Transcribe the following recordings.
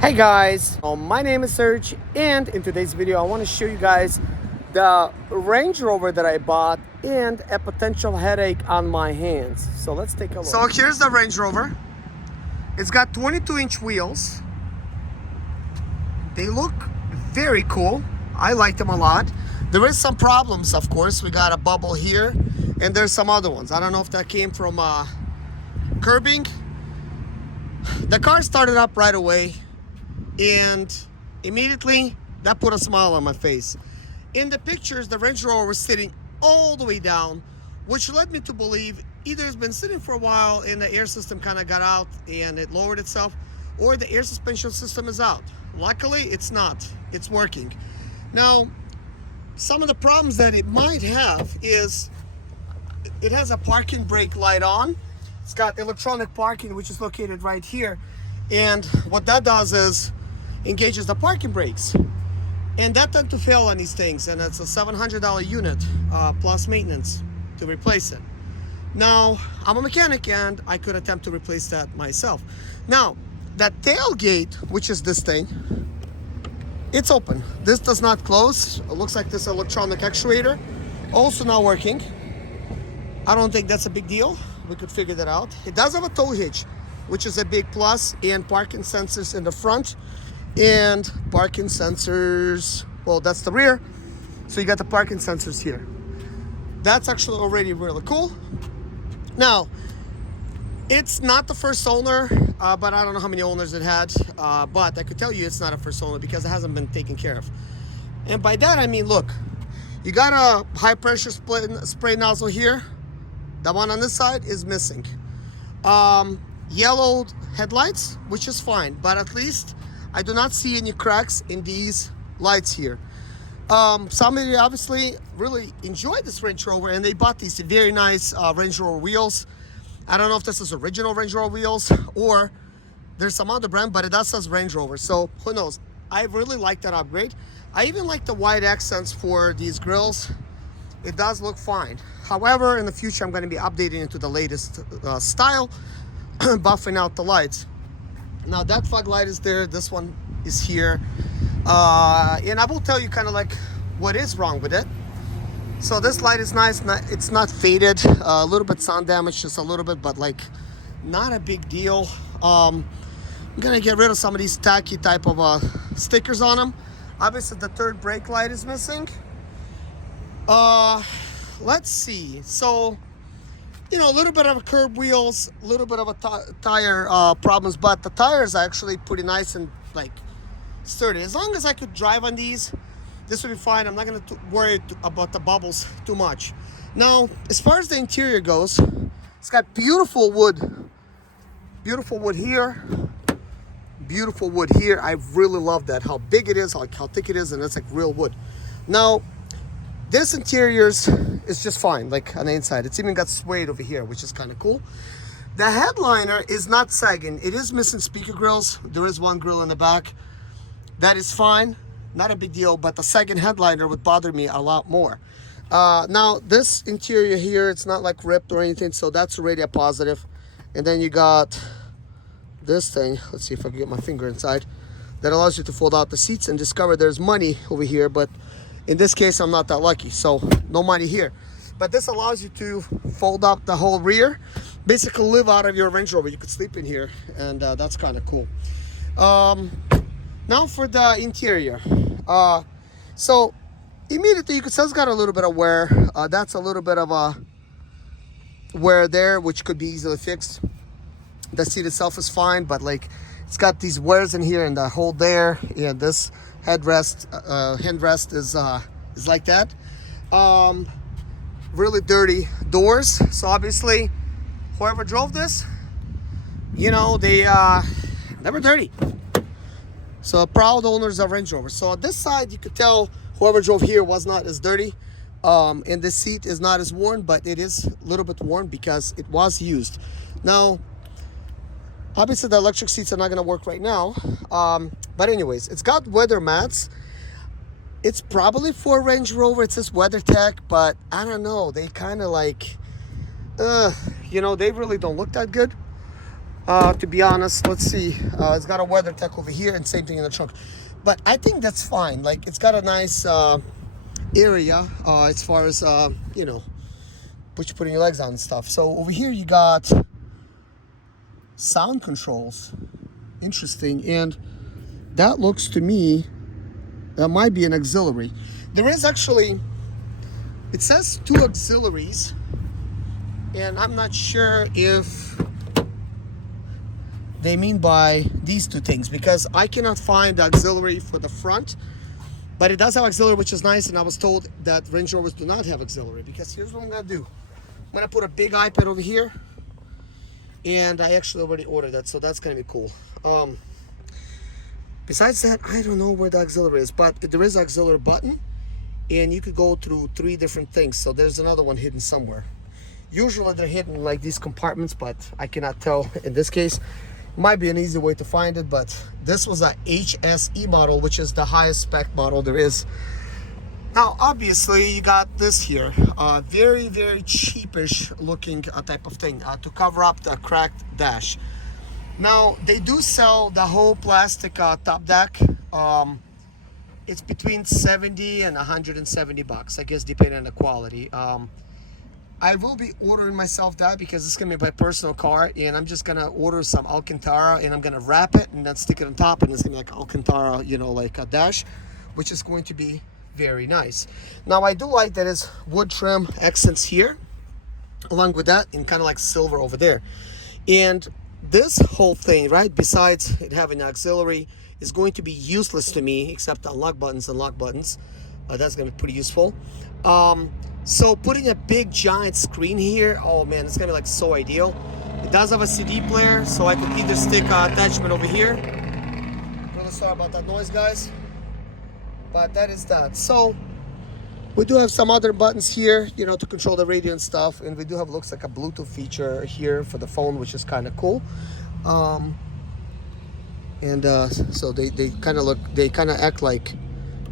Hey guys, my name is Serge, and in today's video I want to show you guys the Range Rover that I bought and a potential headache on my hands. So let's take a look. So here's the Range Rover. It's got 22-inch wheels. They look very cool. I like them a lot. There is some problems, of course. We got a bubble here and there's some other ones. I don't know if that came from curbing. The car started up right away, and immediately that put a smile on my face. In the pictures, the Range Rover was sitting all the way down, which led me to believe either it's been sitting for a while and the air system kind of got out and it lowered itself, or the air suspension system is out. Luckily, it's not. It's working. Now, some of the problems that it might have is it has a parking brake light on. It's got electronic parking, which is located right here. And what that does is engages the parking brakes, and that tends to fail on these things, and it's a $700 unit plus maintenance to replace it. Now, I'm a mechanic and I could attempt to replace that myself. Now, that tailgate, which is this thing, it's open. This does not close. It looks like this electronic actuator also not working. I don't think that's a big deal. We could figure that out. It does have a tow hitch, which is a big plus, and parking sensors in the front and parking sensors, well, that's the rear. So you got the parking sensors here. That's actually already really cool. Now, it's not the first owner, but I don't know how many owners it had, but I could tell you it's not a first owner because it hasn't been taken care of. And by that I mean, look, you got a high pressure spray nozzle here. The one on this side is missing. Yellowed headlights, which is fine, but at least I do not see any cracks in these lights here. Somebody obviously really enjoyed this Range Rover, and they bought these very nice Range Rover wheels. I don't know if this is original Range Rover wheels or there's some other brand, but it does says Range Rover, so who knows. I really like that upgrade. I even like the white accents for these grills. It does look fine. However, in the future I'm going to be updating it to the latest style, buffing out the lights. Now that fog light is there, this one is here, and I will tell you kind of like what is wrong with it. So this light is nice, it's not faded, a little bit sun damage, just a little bit, but like not a big deal. I'm gonna get rid of some of these tacky type of stickers on them. Obviously the third brake light is missing. Let's see, so you know, a little bit of a curb wheels, a little bit of a tire problems, but the tires are actually pretty nice and like sturdy. As long as I could drive on these, this would be fine. I'm not going to worry about the bubbles too much. Now, as far as the interior goes, it's got beautiful wood here, beautiful wood here. I really love that, how big it is, how thick it is, and it's like real wood. Now, this interiors is just fine, like on the inside. It's even got suede over here, which is kind of cool. The headliner is not sagging. It is missing speaker grills. There is one grill in the back. That is fine, not a big deal, but the sagging headliner would bother me a lot more. Now, this interior here, it's not like ripped or anything, so that's already a positive. And then you got this thing. Let's see if I can get my finger inside. That allows you to fold out the seats and discover there's money over here, but in this case, I'm not that lucky, so no money here. But this allows you to fold up the whole rear, basically live out of your Range Rover. You could sleep in here, and that's kind of cool. Now for the interior. So immediately you could tell it's got a little bit of wear. That's a little bit of a wear there, which could be easily fixed. The seat itself is fine, but like it's got these wears in here and the hole there. Yeah, this handrest is like that. Really dirty doors. So obviously, whoever drove this, you know, they were dirty. So proud owners of Range Rover. So on this side, you could tell whoever drove here was not as dirty. And this seat is not as worn, but it is a little bit worn because it was used. Now, obviously the electric seats are not going to work right now. But anyways, it's got weather mats. It's probably for Range Rover. It says WeatherTech, but I don't know. They kind of like, you know, they really don't look that good. To be honest, let's see. It's got a weather tech over here and same thing in the trunk. But I think that's fine. Like, it's got a nice area as far as, you know, what you're putting your legs on and stuff. So over here you got sound controls. Interesting. And that looks to me, that might be an auxiliary. There is actually, it says 2 auxiliaries. And I'm not sure if they mean by these 2 things, because I cannot find the auxiliary for the front, but it does have auxiliary, which is nice. And I was told that Range Rovers do not have auxiliary, because here's what I'm gonna do. I'm gonna put a big iPad over here, and I actually already ordered that, so that's gonna be cool. Besides that, I don't know where the auxiliary is, but there is an auxiliary button, and you could go through 3 different things. So there's another one hidden somewhere. Usually they're hidden like these compartments, but I cannot tell in this case. Might be an easy way to find it, but this was a HSE model, which is the highest spec model there is. Now, obviously, you got this here, very, very cheapish looking type of thing to cover up the cracked dash. Now, they do sell the whole plastic top deck. It's between 70 and 170 bucks, I guess, depending on the quality. I will be ordering myself that because it's gonna be my personal car, and I'm just gonna order some Alcantara, and I'm gonna wrap it and then stick it on top, and it's gonna be like Alcantara, you know, like a dash, which is going to be very nice. Now, I do like that it's wood trim accents here, along with that, and kind of like silver over there. And this whole thing, right, besides it having an auxiliary, is going to be useless to me, except unlock buttons and lock buttons. That's gonna be pretty useful. So putting a big giant screen here, oh man, it's gonna be like so ideal. It does have a CD player, so I could either stick an attachment over here. Really sorry about that noise, guys, but that is that. So we do have some other buttons here, you know, to control the radio and stuff, and we do have, looks like a Bluetooth feature here for the phone, which is kind of cool. So they kind of look, they kind of act like,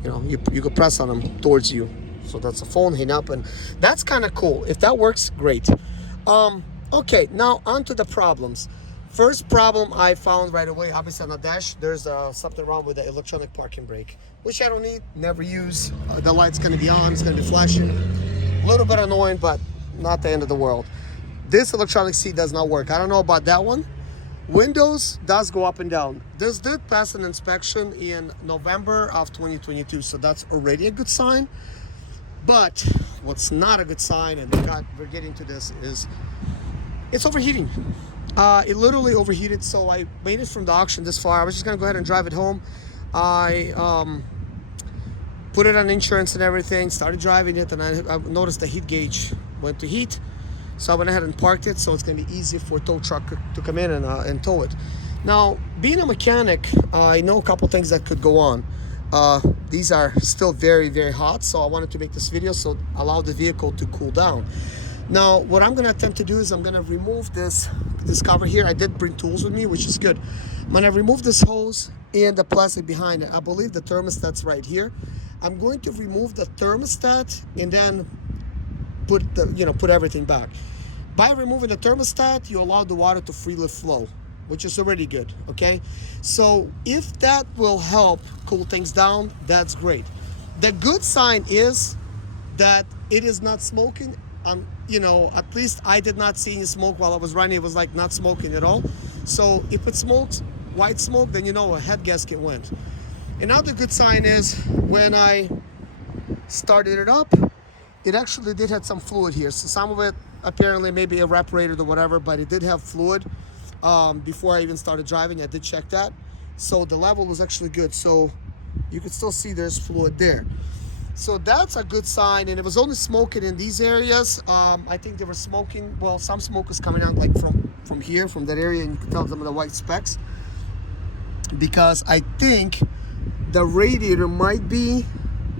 you know, you could press on them towards you. So that's a phone hang up, and that's kind of cool. If that works, great. Okay, now on to the problems. First problem I found right away, obviously on the dash, there's something wrong with the electronic parking brake, which I don't need, never use. The light's gonna be on, it's gonna be flashing. A little bit annoying, but not the end of the world. This electronic seat does not work. I don't know about that one. Windows does go up and down. This did pass an inspection in November of 2022, so that's already a good sign. But what's not a good sign, and we're getting to this, is it's overheating. It literally overheated, so I made it from the auction this far. I was just gonna go ahead and drive it home. I put it on insurance and everything, started driving it, and I noticed the heat gauge went to heat. So I went ahead and parked it, so it's gonna be easy for a tow truck to come in and tow it. Now, being a mechanic, I know a couple things that could go on. These are still very, very hot, so I wanted to make this video so allow the vehicle to cool down. Now, what I'm gonna attempt to do is I'm gonna remove this cover here. I did bring tools with me, which is good. I'm gonna remove this hose and the plastic behind it. I believe the thermostat's right here. I'm going to remove the thermostat and then put everything back. By removing the thermostat, you allow the water to freely flow, which is already good, okay? So if that will help cool things down, that's great. The good sign is that it is not smoking. At least I did not see any smoke while I was running. It was like not smoking at all. So if it smokes white smoke, then you know a head gasket went. Another good sign is when I started it up, it actually did have some fluid here. So some of it apparently maybe evaporated or whatever, but it did have fluid. Before I even started driving, I did check that. So the level was actually good. So you can still see there's fluid there. So that's a good sign, and it was only smoking in these areas. I think they were smoking, well, some smoke was coming out like from here, from that area, and you can tell some of the white specks. Because I think the radiator might be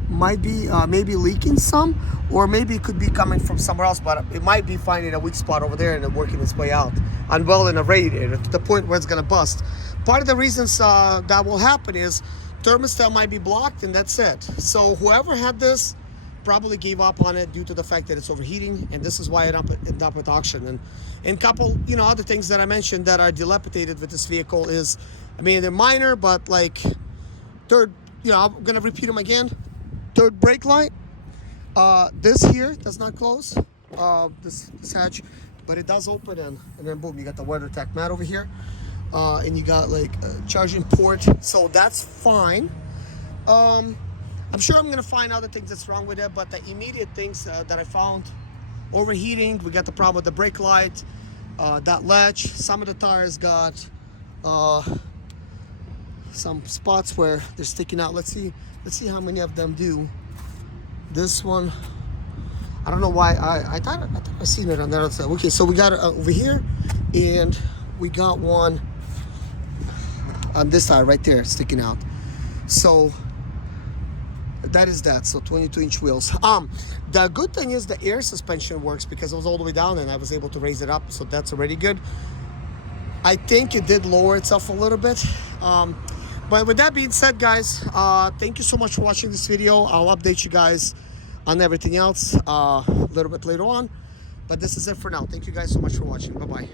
maybe leaking some, or maybe it could be coming from somewhere else, but it might be finding a weak spot over there and then working its way out, unwell in a radiator to the point where it's gonna bust. Part of the reasons that will happen is thermostat might be blocked, and that's it. So whoever had this probably gave up on it due to the fact that it's overheating, and this is why it ended up at auction. And couple, you know, other things that I mentioned that are dilapidated with this vehicle is, I mean, they're minor, but like third, you know, I'm gonna repeat them again. Third brake light. This here does not close. This hatch, but it does open, and then boom, you got the WeatherTech mat over here, and you got like a charging port, so that's fine. I'm sure I'm gonna find other things that's wrong with it, but the immediate things that I found: overheating. We got the problem with the brake light, that latch. Some of the tires got some spots where they're sticking out. Let's see how many of them do. This one, I don't know why. I thought I seen it on the other side. Okay, so we got it over here, and we got one on this side right there sticking out. So that is that. So 22-inch wheels. The good thing is the air suspension works because it was all the way down and I was able to raise it up, so that's already good. I think it did lower itself a little bit. But with that being said, guys, thank you so much for watching this video. I'll update you guys on everything else a little bit later on. But this is it for now. Thank you guys so much for watching. Bye-bye.